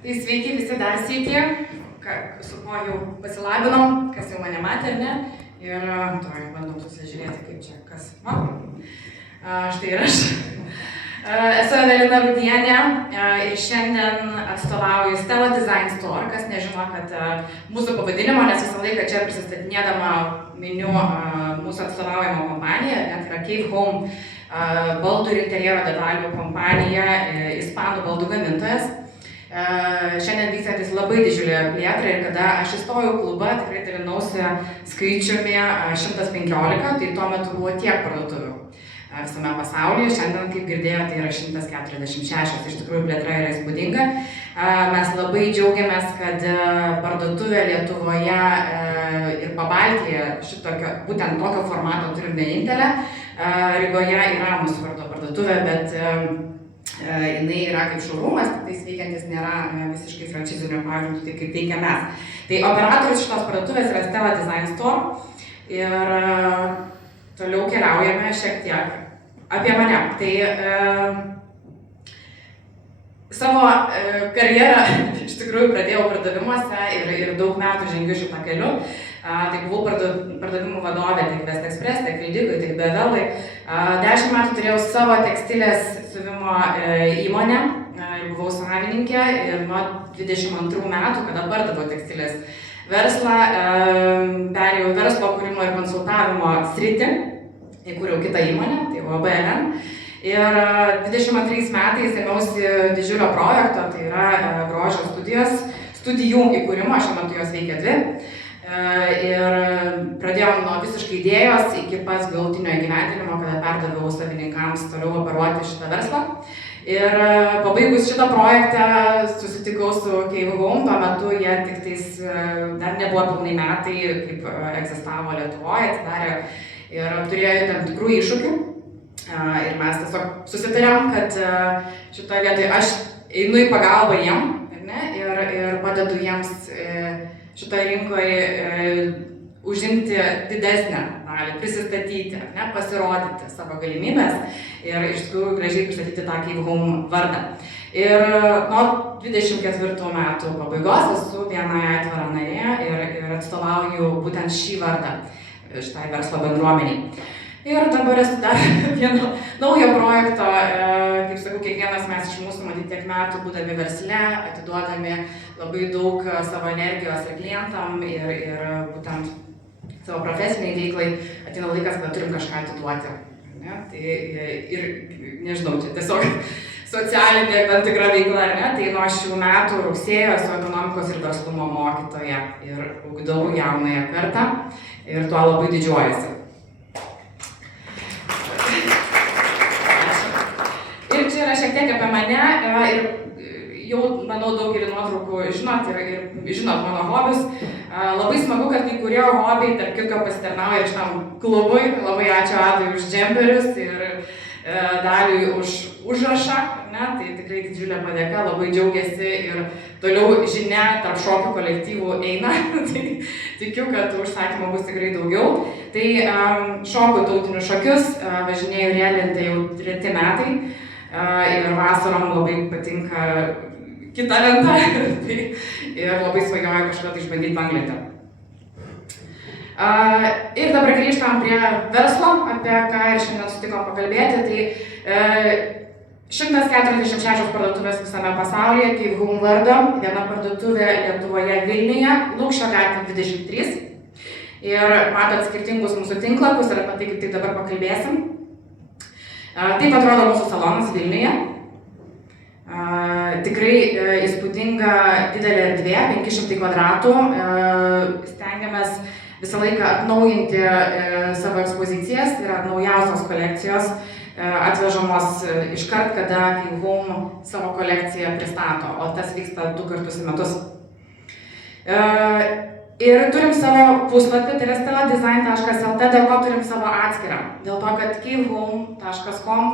Tai sveiki visi dar sykį, su kuo jau pasilabinom, kas jau mane matė ar ne. Ir bandom susižiūrėti, kaip čia kas. Štai ir aš. Esu Evelina Rudienė ir šiandien atstovauju Stella Design Store, kas nežino, kad mūsų pavadinimo, nes visą laiką čia prisistatinėdama miniu mūsų atstovaujamą kompaniją, net yra Cave Home baldų ir interjero detalių kompanija, ispanų baldų gamintojas. Šiandien vykstantis labai didžiulė plėtra ir kada aš įstojau į klubą, tikrai dalinausi skaičiumi 115, tai tuo metu buvo tiek parduotuvių visame pasaulyje. Šiandien, kaip girdėjote, tai yra 146, iš tikrųjų plėtra yra įspūdinga. Mes labai džiaugiamės, kad parduotuvė Lietuvoje ir Pabaltyje būtent tokio formato turim vienintelę. Rygoje yra mūsų vardo parduotuvė, bet jinai yra kaip šourumas, tai veikiantis nėra visiškai franšiziniu pagrindu, tai kaip veikia mes. Tai operatorius šitos parduotuvės yra Stella Design Store ir toliau keliaujame šiek tiek apie mane. Tai savo karjerą iš tikrųjų pradėjau pardavimuose ir daug metų žengiu šitą keliu. Tai buvau pardavimų vadovė tiek West Express, tiek Leidykui, tiek Bevelai. 10 metų turėjau savo tekstilės siuvimo įmonę ir buvau savininkė ir nuo 22 metų, kada pardaviau tekstilės verslą, perėjau verslo kūrimo ir konsultavimo sritį, įkūriau kitą įmonę, tai OBLN. Ir 22 metais ėmiausi didžiulio projekto, tai yra grožio studijų įkūrimo, šiuo metu jos veikia 2. Ir pradėjom nuo visiškai idėjos iki pats galutinio įgyvendinimo, kada perdaviau savininkams toliau operuoti šitą verslą. Ir pabaigus šitą projektą susitikau su Cave Home, tuo metu jie tiktais dar nebuvo pilnai metai, kaip egzistavo Lietuvoje, atsidarė ir turėjo tam tikrų iššūkių. Ir mes tiesiog susitarėm, kad šitoje vietoje aš einu į pagalbą jiem ir padedu jiems šitoje rinkoje užimti didesnę dalį, prisistatyti, pasirodyti savo galimybės ir iš tikrųjų gražiai pristatyti tą Cave Home vardą. Ir nuo 24 metų pabaigos esu viena atvira narė ir atstovauju būtent šį vardą šitai verslo bendruomeniai. Ir dabar esu dar vieno naujo projekto, kaip sakau, kiekvienas mes iš mūsų matyti tiek metų būdami versle, atiduodami labai daug savo energijos ir klientam ir būtent savo profesiniai veiklai ateina laikas, kad turim kažką atiduoti. Tai ir, nežinau, čia tiesiog socialinė tam tikra veikla, tai nuo šių metų rugsėjo esu ekonomikos ir verslumo mokytoja ir ugdau jaunąją kartą ir tuo labai didžiuojasi. Ir čia yra šiek tiek apie mane ir jau, manau, daugelį nuotraukų žinot ir žinot mano hobius. Labai smagu, kad kai kurie hobiai, tarp kitko, pasitarnauja ir šitam klubui. Labai ačiū Adui už džemperius ir Daliui už užrašą. Tai tikrai didžiulė padėka, labai džiaugiasi ir toliau žinia tarp šokių kolektyvų eina. Tai tikiu, kad užsakymų bus tikrai daugiau. Tai šoku tautinius šokius, važinėju riedlente jau 3 metai. Ir vasarom labai patinka kita lenta ir labai svajoju kažką išbandyti banglentę. Ir dabar grįžtam prie verslo, apie ką ir šiandien sutikom pakalbėti. Tai 146 parduotuvės visame pasaulyje, Cave Home vardo, viena parduotuvė Lietuvoje Vilniuje, Lukšio gatvė 23. Ir matot skirtingus mūsų tinklapius ir apie tai, kaip tik dabar pakalbėsim. Taip atrodo mūsų salonas Vilniuje. Tikrai įspūdinga didelė erdvė, 500 kvadratų. Stengiamės visą laiką atnaujinti savo ekspozicijas, tai yra naujausios kolekcijos atvežamos iškart, kada Cave Home savo kolekciją pristato, o tas vyksta 2 kartus į metus. Ir turim savo puslapį, tai yra stelladesign.lt, dėl ko turim savo atskirą. Dėl to, kad cavehome.com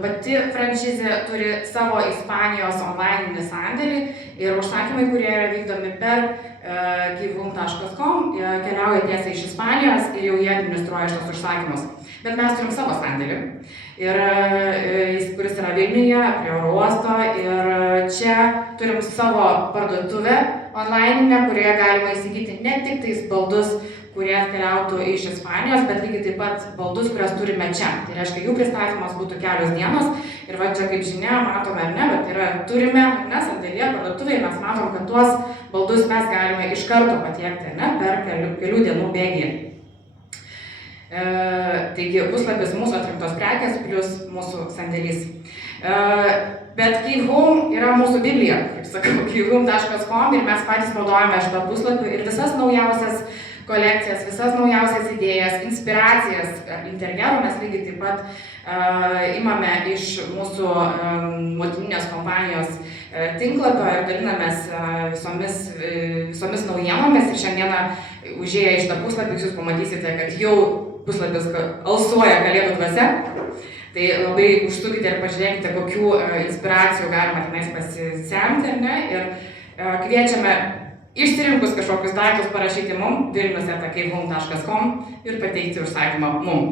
pati franšizė turi savo Ispanijos onlininį sandėlį ir užsakymai, kurie yra vykdomi per cavehome.com, keliauja tiesiai iš Ispanijos ir jau jie administruoja šitos užsakymus. bet mes turim savo sandėlį, kuris yra Vilniuje, prie oro uosto, ir čia turim savo parduotuvę online, kurioje galima įsigyti ne tik tais baldus, kurie atkeliautų iš Ispanijos, bet lygiai taip pat baldus, kurias turime čia. Tai reiškia, jų pristatymas būtų kelios dienos. Ir va čia, kaip žinia, matome ar ne, bet turime, sandėlyje, parduotuvėje, mes matom, kad tuos baldus mes galime iš karto patiekti, ne, per kelių dienų bėgyje. Taigi, puslapis mūsų atrinktos prekės plus mūsų sandėlys. Bet Cave Home yra mūsų biblija, kaip sakau, cavehome.com, ir mes patys naudojame šitą puslapį ir visas naujausias kolekcijas, visas naujausias idėjas, inspiracijas interjerų mes lygiai taip pat imame iš mūsų motininės kompanijos tinklapio ir dalinamės visomis naujienomis. Ir šiandieną užėję iš tą puslapį jūs pamatysite, kad jau puslapis alsuoja kalėdų dvasia. Tai labai užsukite ir pažiūrėkite, kokių inspiracijų galima tenais pasisemti, ar ne? Ir kviečiame išsirinkus kažkokius daiktus parašyti mum vilnius@cavehome.com ir pateikti užsakymą mum.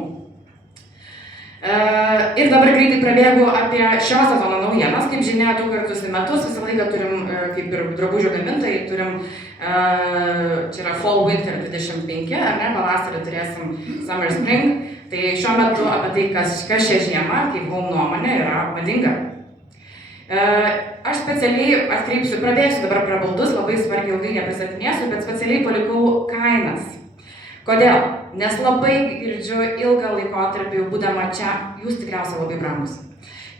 Ir dabar greitai prabėgu apie šio sezono naujienas. Kaip žinia, 2 kartus į metus visą laiką turim, kaip ir drabužių gamintojai, turim, čia yra Fall Winter 25, ar ne, pavasarį turėsim Summer Spring. Tai šiuo metu apie tai, kas šią žiemą, kaip Home nuomonė, yra madinga. Aš specialiai prabėgsiu dabar prie baldus, labai svarbiai ilgai nepristatinėsiu, bet specialiai palikau kainas. Kodėl? Nes labai girdžiu ilgą laikotarpį, būdama čia, jūs tikriausiai labai brangus.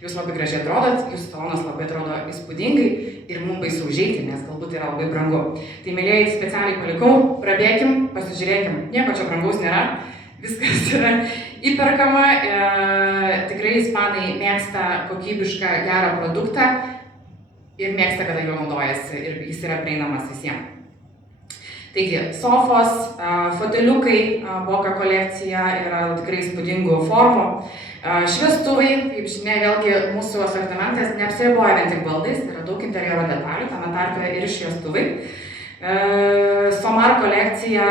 Jūs labai gražiai atrodot, jūsų salonas labai atrodo įspūdingai ir mums baisu užeiti, nes galbūt yra labai brangu. Tai, mėlėjai, specialiai palikau, prabėkim, pasižiūrėkim, nieko čia brangaus nėra. Viskas yra įperkama, tikrai ispanai mėgsta kokybišką, gerą produktą ir mėgsta, kada juo naudojasi ir jis yra prieinamas visiems. Taigi, sofos, foteliukai, Boka kolekcija yra tikrai įspūdingų formų. Šviestuvai, kaip žinia, vėlgi mūsų asortimentas neapsiriboja vien tik baldais, yra daug interjero detalių, tame tarpe ir šviestuvai. Somar kolekcija,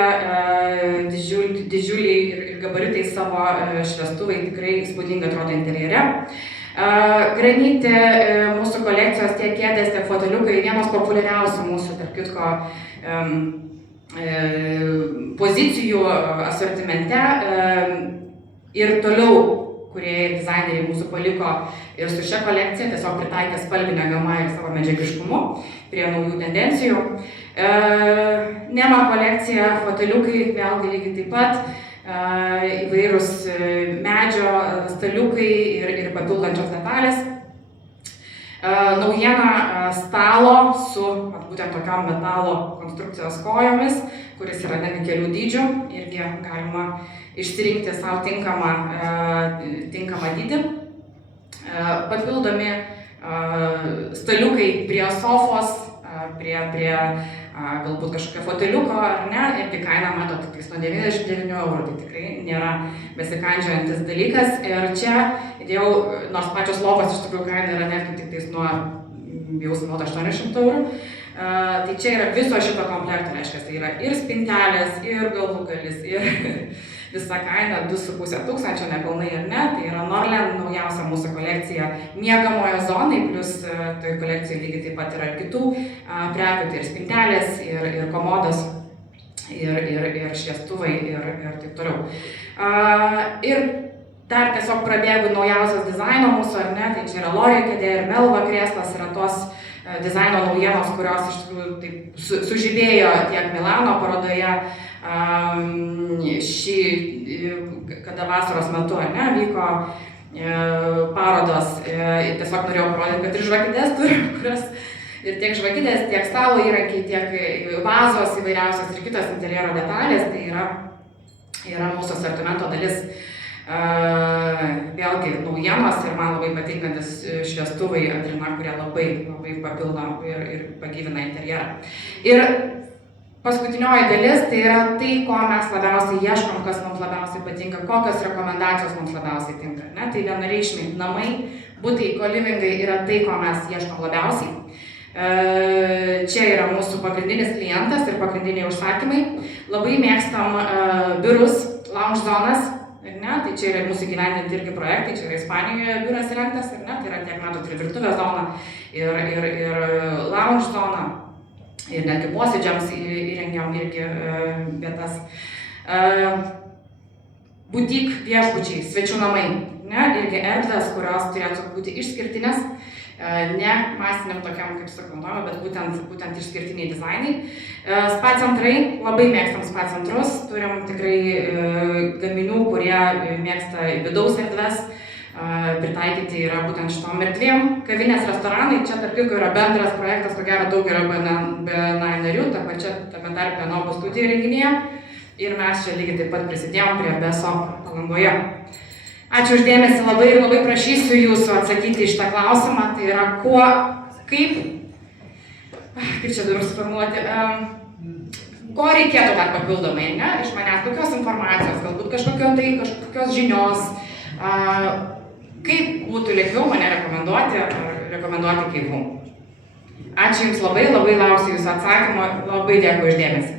didžiuliai ir gabaritai savo šviestuvai tikrai įspūdingai atrodo interjere. Granite mūsų kolekcijos tiek kėdės, tiek foteliukai vienos populiariausių mūsų, tarp kitko, pozicijų asortimente ir toliau, kurie dizaineriai mūsų paliko ir su šia kolekcija tiesiog pritaikė spalvinę gamą ir savo medžiagiškumu prie naujų tendencijų. Nema kolekcija, foteliukai, vėlgi lygiai taip pat, įvairūs medžio staliukai ir papildančios detalės. Naujiena stalo su būtent tokiom metalo konstrukcijos kojomis, kuris yra netgi kelių dydžių, irgi galima išsirinkti savo tinkamą dydį. Papildomi staliukai prie sofos, prie galbūt kažkokio foteliuko, ar ne, irgi kaina, matot, tik nuo 99 €, tai tikrai nėra besikandžiojantis dalykas. Ir čia įdėjau, nors pačios lovos iš tikrųjų kaina yra netgi tik tais nuo 800 €. Tai čia yra viso šito komplekto, reiškia, tai yra ir spintelės, ir galvūgalis, ir visa kaina 2,5 tūkstančio, nepilnai ar ne, tai yra Norland naujausia mūsų kolekcija miegamojo zonai, plus toj kolekcijai lygiai taip pat yra kitų prekių, tai ir spintelės, ir komodos, ir šviestuvai, ir taip toliau. Ir dar tiesiog prabėgu naujausias dizaino mūsų, ar ne, tai čia yra Lori kėdė ir Melva krėslas, yra tos dizaino naujienos, kurios iš tikrųjų taip sužibėjo tiek Milano parodoje, kada vasaros metu, ar ne, vyko parodos, tiesiog norėjau parodyti, kad ir žvakidės turim, kurios ir tiek žvakidės, tiek stalo įrankiai, tiek vazos įvairiausios ir kitos interjero detalės, tai yra mūsų asortimento dalis. Vėlgi naujienos ir man labai patinkantis šviestuvai Adrina, kurie labai papildo ir pagyvina interjerą. Ir paskutinioji dalis tai yra tai, ko mes labiausiai ieškom, kas mums labiausiai patinka, kokios rekomendacijos mums labiausiai tinka. Ne? Tai vienareikšmiai namai, butai, kolivingai yra tai, ko mes ieškom labiausiai. Čia yra mūsų pagrindinis klientas ir pagrindiniai užsakymai. Labai mėgstam biurus, lounge zonas, ne? Ne? Tai čia yra mūsų gyvendinti irgi projektai, čia yra Ispanijoje biuras įrengtas, ar ne? Tai yra, tiek matot, ir virtuvės zona, ir lounge zona, ir netgi posėdžiams įrengiam irgi vietas. Butik viešbučiai, svečių namai, ne? Irgi erdvės, kurios turėtų būti išskirtinės, ne masiniam tokiam, kaip sakau, bet būtent išskirtiniai dizainai. Spa centrai, labai mėgstam spa centrus, turim tikrai gaminių, kurie mėgsta vidaus erdves, pritaikyti yra būtent šitom erdvėm. Kavinės, restoranai, čia tarp kitko yra bendras projektas, ko gero daug yra BNI narių, tame tarpe Novo studija renginyje. Ir mes čia lygiai taip pat prisidėjom prie BSO Palangoje. Ačiū uždėmesi, labai prašysiu jūsų atsakyti į šitą klausimą. Tai yra, kaip čia dabar suformuoluoti, ko reikėtų dar papildomai, ne, iš manęs, kokios informacijos, galbūt kažkokios žinios, kaip būtų lengviau mane rekomenduoti ar rekomenduoti kaip mum. Ačiū Jums labai lauksiu Jūsų atsakymo, labai dėkui uždėmesi.